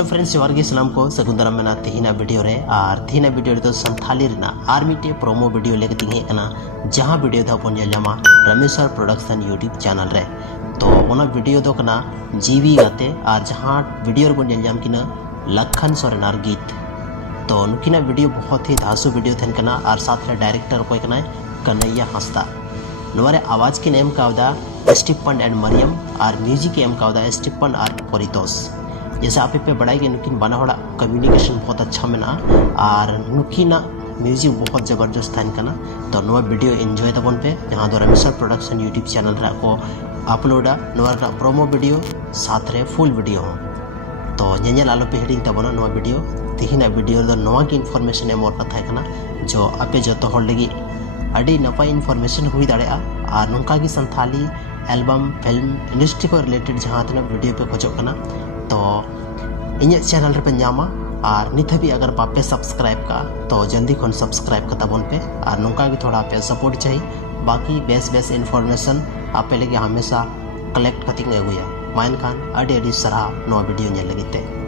Hello friends जोहार गे सलाम को सगुंदरम मेना तेहिना वीडियो रे और तेहिना वीडियो रे तो संथाली रेना आर मिटे प्रोमो वीडियो लेके तिंगे कना जहां वीडियो दा बन Jama Rameshwar production YouTube channel रे। तो ओना वीडियो दो कना जीवी गाते और जहां वीडियो रे बन जाम किना लखन सोरेन आर गीत। तो नुकिना वीडियो बहुत ही धासु वीडियो थेन कना और साथ रे डायरेक्टर कोई कना कन्हैया हंसदा। नोरे आवाज की नेम कावदा स्टीफन एंड मरियम और म्यूजिक एम कावदा स्टीफन और परितोष। जैसे आप पे बड़ाई नुकिन बना होड़ा कम्युनिकेशन बहुत अच्छा मेना और नुकिना म्यूजिक बहुत जबरदस्त थान कना। तो नोआ वीडियो एंजॉय तबन पे जहां दो रमेश्वर प्रोडक्शन यूट्यूब चैनल रे को अपलोडा नोआ प्रोमो वीडियो साथ रे फुल वीडियो हो। तो नेनेल आलो पे हेडिंग तबना नोआ वीडियो तिहिना वीडियो दो नोआ की इन्फॉर्मेशन एम कथा कना जो आपे जतो हर लगी अड़ी नपाय इन्फॉर्मेशन हुई दाड़ेआ और नोंका की संथाली एल्बम फिल्म इंडस्ट्री को रिलेटेड जहां तना वीडियो पे खोजो कना। तो इन चैनल रे पे नामा और नित भी अगर पापे सब्सक्राइब का तो जल्दी खन सब्सक्राइब का तबन पे और नौका भी थोड़ा पे सपोर्ट चाहिए। बाकी बेस इन्फॉर्मेशन आपे लगे हमेशा कलेक्ट कतिंग अगुया मान खान अड़ी सराह नो वीडियो लगे।